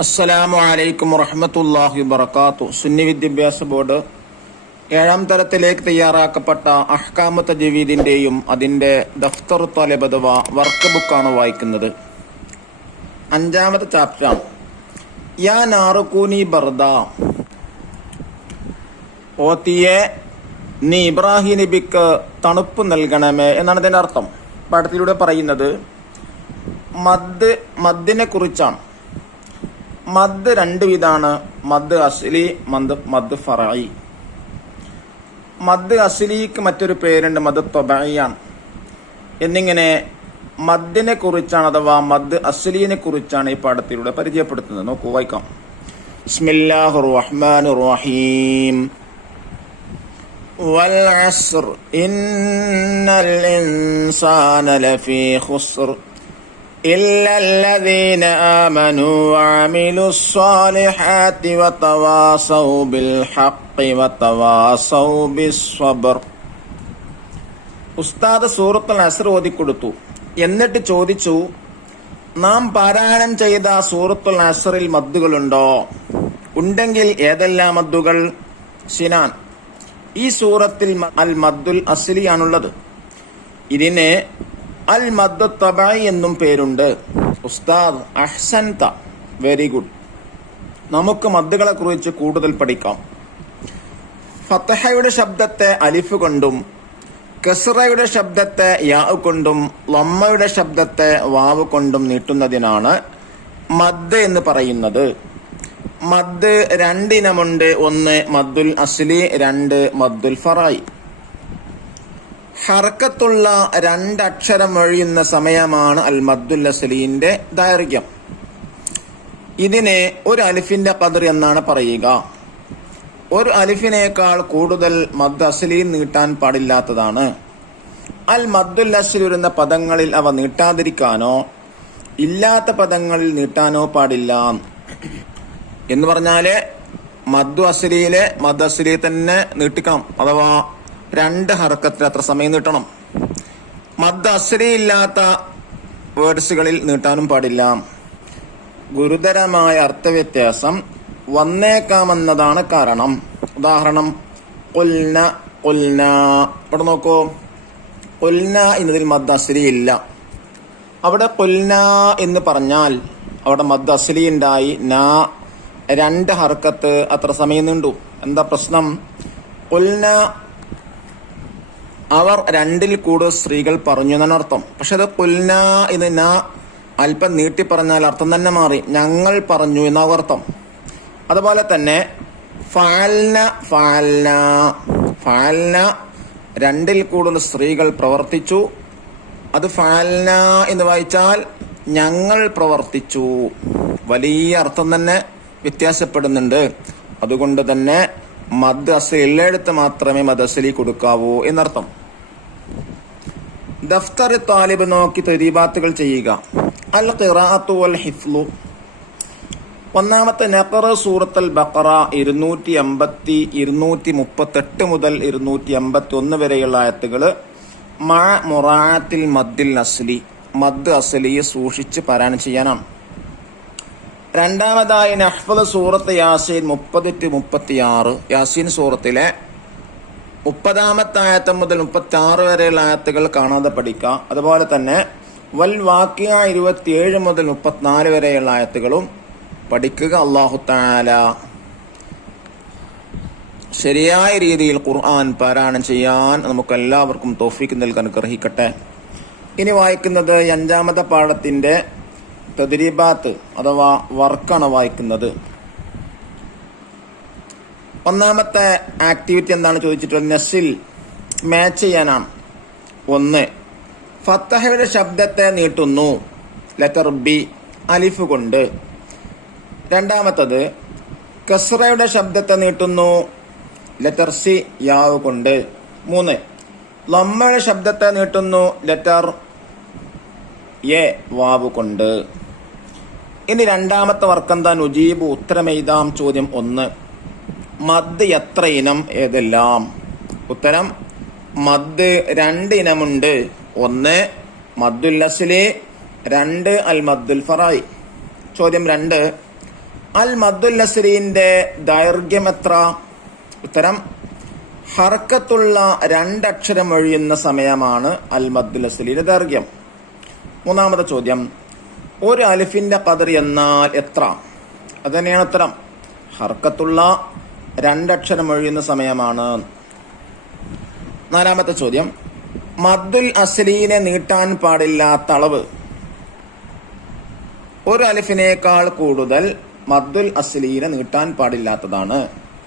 അസ്സലാമു അലൈക്കും വറഹ്മത്തുള്ളാഹി വബറകാതുഹു. സുന്നി വിദ്യാഭ്യാസ ബോർഡ് 7ാം തലത്തിലേക്ക് തയ്യാറാക്കപ്പെട്ട അഹ്കാമു തജ്വീദിന്റെയും അതിന്റെ ദഫ്തർ ത്വലബ് അഥവാ വർക്ക് ബുക്കാണ് വായിക്കുന്നത്. 5ാമത്തെ ചാപ്റ്റർ യാ നാറുകൂനി ബർദ. ഓത്തിയെ നീ ഇബ്രാഹിം നബിക്ക് തണുപ്പ് നൽകണമേ എന്നാണ് ഇതിന്റെ അർത്ഥം. പാഠത്തിലൂടെ പറയുന്നത് മദ്ദിനെ കുറിച്ചാണ്. മദ് രണ്ട് വിധാണ്, മദ് അസ്ലി, മദ് ഫറഈ. മദ് അസ്ലിക്ക് മറ്റൊരു പേരുണ്ട്, മദ് ത്വബഈയാണ്. എന്നിങ്ങനെ മദ്ദിനെ കുറിച്ചാണ് അഥവാ മദ് അസ്ലിനെ കുറിച്ചാണ് ഈ പാഠത്തിലൂടെ പരിചയപ്പെടുത്തുന്നത്. നോക്കൂ, വായിക്കാം. ബിസ്മില്ലാഹിർ റഹ്മാനിർ റഹീം. വൽ അസ്ർ ഇന്നൽ ഇൻസാന ലഫീ ഖുസ്ർ إلا الذين آمنوا وعملوا الصالحات وتواصوا بالحق وتواصوا بالصبر. ഉസ്താദ് സൂറത്തുൽ അസ്ർ ഓതിക്കൊടുത്തു. എന്നിട്ട് ചോദിച്ചു, നാം പാരായണം ചെയ്ത സൂറത്തുൽ അസ്റിൽ മദ്ദുകളുണ്ടോ? ഉണ്ടെങ്കിൽ ഏതെല്ലാം മദ്ദുകൾ? സിനാൻ, ഈ സൂറത്തിൽ അൽ മദ്ദുൽ അസ്ലിയാണുള്ളത്. ഇതിന് അൽ മദ്ദു തബഈ എന്നും പേരുണ്ട്. ഉസ്താദ്, അഹ്സൻത, വെരി ഗുഡ്. നമുക്ക് മദ്ദുകളെ കുറിച്ച് കൂടുതൽ പഠിക്കാം. ഫത്ഹയുടെ ശബ്ദത്തെ അലിഫ് കൊണ്ടും കസ്റയുടെ ശബ്ദത്തെ യാ കൊണ്ടും ലമ്മയുടെ ശബ്ദത്തെ വാവ് കൊണ്ടും നീട്ടുന്നതിനാണ് മദ് എന്ന് പറയുന്നത്. മദ് രണ്ടിനമുണ്ട്. ഒന്ന് മദ്ദുൽ അസ്ലി, രണ്ട് മദ്ദുൽ ഫറഈ. ഹർക്കത്തുള്ള രണ്ടക്ഷരം ഒഴിയുന്ന സമയമാണ് അൽ മദ്ദുൽ അസ്ലിന്റെ ദൈർഘ്യം. ഇതിനെ ഒരു അലിഫിന്റെ ഖദർ എന്നാണ് പറയുക. ഒരു അലിഫിനേക്കാൾ കൂടുതൽ മദ് അസ്ലി നീട്ടാൻ പാടില്ലാത്തതാണ്. അൽ മദ്ദുൽ അസ്ലി വരുന്ന പദങ്ങളിൽ അവ നീട്ടാതിരിക്കാനോ ഇല്ലാത്ത പദങ്ങളിൽ നീട്ടാനോ പാടില്ല. എന്ന് പറഞ്ഞാല് മദ്ദു അസ്ലിയിലെ മദ് അസ്ലി തന്നെ നീട്ടിക്കണം, അഥവാ രണ്ട് ഹർക്കത്തിൽ അത്ര സമയം നീട്ടണം. മദ് അസ്ലി ഇല്ലാത്ത വേർഡ്സുകളിൽ നീട്ടാനും പാടില്ല. ഗുരുതരമായ അർത്ഥവ്യത്യാസം വന്നേക്കാമെന്നതാണ് കാരണം. ഉദാഹരണം, ഖുൽന ഖുൽന. ഇവിടെ നോക്കൂ, ഖുൽന എന്നതിൽ മദ് അസ്ലി ഇല്ല. അവിടെ ഖുൽന എന്ന് പറഞ്ഞാൽ അവിടെ മദ് അസ്ലി ഉണ്ടായി, നാ രണ്ട് ഹർക്കത്ത് അത്ര സമയം നീണ്ടു. എന്താ പ്രശ്നം? ഖുൽന, അവർ രണ്ടിൽ കൂടുതൽ സ്ത്രീകൾ പറഞ്ഞു എന്നാണ് അർത്ഥം. പക്ഷെ അത് ഖുൽന എന്ന് നാ അല്പം നീട്ടി പറഞ്ഞാൽ അർത്ഥം തന്നെ മാറി, ഞങ്ങൾ പറഞ്ഞു എന്നാവും അർത്ഥം. അതുപോലെ തന്നെ ഫഅൽന ഫഅൽന. ഫഅൽന രണ്ടിൽ കൂടുതൽ സ്ത്രീകൾ പ്രവർത്തിച്ചു. അത് ഫഅൽന എന്ന് വായിച്ചാൽ ഞങ്ങൾ പ്രവർത്തിച്ചു. വലിയ അർത്ഥം തന്നെ വ്യത്യാസപ്പെടുന്നുണ്ട്. അതുകൊണ്ട് തന്നെ മദ് അസ്ലി എല്ലായിടത്ത് മാത്രമേ മദ് അസ്ലി കൊടുക്കാവൂ എന്നർത്ഥം. ദഫ്തർ താലിബ് നോക്കി തരീബാത്തുകൾ ചെയ്യുക. അൽ ഖിറാഅത്തു വൽ ഹിഫ്ളു. ഒന്നാമത്തെ നഖറ സൂറത്തുൽ ബഖറ 250, 238 മുതൽ 251 വരെയുള്ള ആയത്തുകൾ മഅ മുറാഅത്തിൽ മദ്ദിൽ അസ്ലി, മദ് അസ്ലിയെ സൂക്ഷിച്ച് പാരായണം ചെയ്യാനാണ്. രണ്ടാമതായി നഹ്ഫദ് സൂറത്ത് യാസീൻ 30-36. യാസീൻ സൂറത്തിലെ 30ാമത്തെ ആയത്ത് മുതൽ 36 വരെയുള്ള ആയത്തുകൾ കാണാതെ പഠിക്കാം. അതുപോലെ തന്നെ വൽ വാഖിഅ 27 മുതൽ 34 വരെയുള്ള ആയത്തുകളും പഠിക്കുക. അല്ലാഹു തആല ശരിയായ രീതിയിൽ ഖുർആൻ പാരായണം ചെയ്യാൻ നമുക്ക് എല്ലാവർക്കും തൗഫീഖ് നൽകാൻ അനുഗ്രഹിക്കട്ടെ. ഇനി വായിക്കുന്നത് 5ാമത്തെ പാഠത്തിന്റെ തദ്രീബാത്ത് അഥവാ വർക്കാണ് വായിക്കുന്നത്. ഒന്നാമത്തെ ആക്ടിവിറ്റി എന്താണ് ചോദിച്ചിട്ടുള്ളത്? നസിൽ, മാച്ച് ചെയ്യാനാണ്. 1, ഫത്തഹയുടെ ശബ്ദത്തെ നീട്ടുന്നു, ലെറ്റർ ബി, അലിഫ് കൊണ്ട്. രണ്ടാമത്തത് കസ്റയുടെ ശബ്ദത്തെ നീട്ടുന്നു, ലെറ്റർ സി, യാവ് കൊണ്ട്. 3, ലമ്മയുടെ ശബ്ദത്തെ നീട്ടുന്നു, ലെറ്റർ എ, വാവ് കൊണ്ട്. ഇനി രണ്ടാമത്തെ വർക്കെന്താ? നുജീബ്, ഉത്തരമെഴുതാം. ചോദ്യം 1, മദ് എത്ര ഇനം, ഏതെല്ലാം? ഉത്തരം, മദ് 2 ഇനമുണ്ട്. 1 മദ്ദുൽ അസ്ലി, 2 അൽ മദ്ദുൽ ഫറഈ. ചോദ്യം 2, അൽ മദ്ദുൽ അസ്ലിന്റെ ദൈർഘ്യം എത്ര? ഉത്തരം ഹർക്കത്തുള്ള രണ്ടക്ഷരം ഒഴിയുന്ന സമയമാണ് അൽ മദ്ദുൽ അസ്ലിന്റെ ദൈർഘ്യം. മൂന്നാമത്തെ ചോദ്യം, ഒരു അലിഫിന്റെ ഖദർ എന്നാൽ എത്ര? അത് തന്നെയാണ് ഉത്തരം. ഹർക്കത്തുള്ള രണ്ടക്ഷരം ഒഴിയുന്ന സമയമാണ്. നാലാമത്തെ ചോദ്യം, മദ്ദുൽ അസ്ലീനെ നീട്ടാൻ പാടില്ലാത്ത അളവ്. ഒരു അലിഫിനേക്കാൾ കൂടുതൽ മദ്ദുൽ അസ്ലീനെ നീട്ടാൻ പാടില്ലാത്തതാണ്.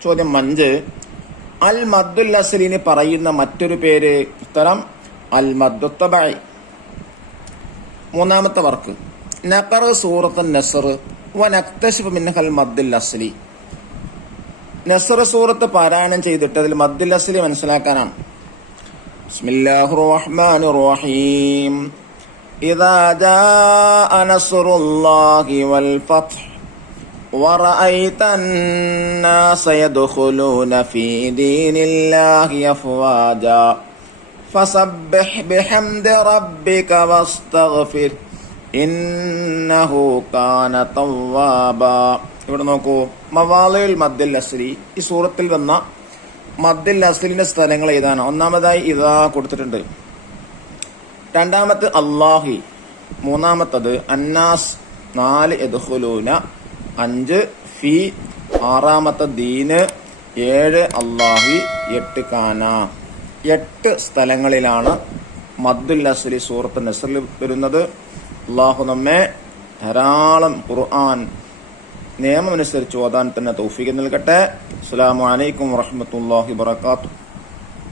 ചോദ്യം 5, അൽ മദ്ദുൽ അസ്ലീന് പറയുന്ന മറ്റൊരു പേര്. ഉത്തരം അൽ മദ്ദു തബഈ. മൂന്നാമത്തെ വർക്ക്, നഖറ സൂറത്തുൻ നസ്ർ വ നക്തശിഫു മിൻഹൽ മദ്ദുൽ അസ്ലി. നസ്ർ സൂറത്ത് പാരായണം ചെയ്തിട്ട് അതിൽ മദ്ദുൽ അസ്ലി മനസ്സിലാക്കാനാണ്. ബിസ്മില്ലാഹിർ റഹ്മാനിർ റഹീം. ഇദാ ജാഅ നസ്റുല്ലാഹി വൽ ഫത്ഹ് വറഅയ്ത അന്നാസ യദ്ഖുലൂന ഫീ ദീനില്ലാഹി അഫ്വാജാ ഫസബ്ബിഹ് ബിഹംദി റബ്ബിക വസ്തഗ്ഫിർ ഇന്നഹു കാന തവ്വാബാ. ഇവിടെ നോക്കൂ, മവാലിഉൽ മദ്ദുൽ അസ്ലി, ഈ സൂറത്തിൽ വന്ന മദ്ദുൽ അസ്ലിന്റെ സ്ഥലങ്ങൾ ഏതാണ്? ഒന്നാമതായി ഇദാ കൊടുത്തിട്ടുണ്ട്, രണ്ടാമത്തെ അല്ലാഹി, മൂന്നാമത്തത് അന്നാസ്, 4 യദ്ഖുലൂന, 5 ഫി, 6 ദീന്, 7 അല്ലാഹി, 8 കാന. 8 സ്ഥലങ്ങളിലാണ് മദ്ദുൽ അസ്ലി സൂറത്ത് നസ്റിൽ വരുന്നത്. അള്ളാഹു നമ്മെ ധാരാളം ഖുർആൻ നിയമമനുസരിച്ച് ഓതാൻ തന്നെ തൗഫീഖ് നൽകട്ടെ. അസ്സലാമു അലൈക്കും വറഹ്മത്തുള്ളാഹി വബറകാതുഹു.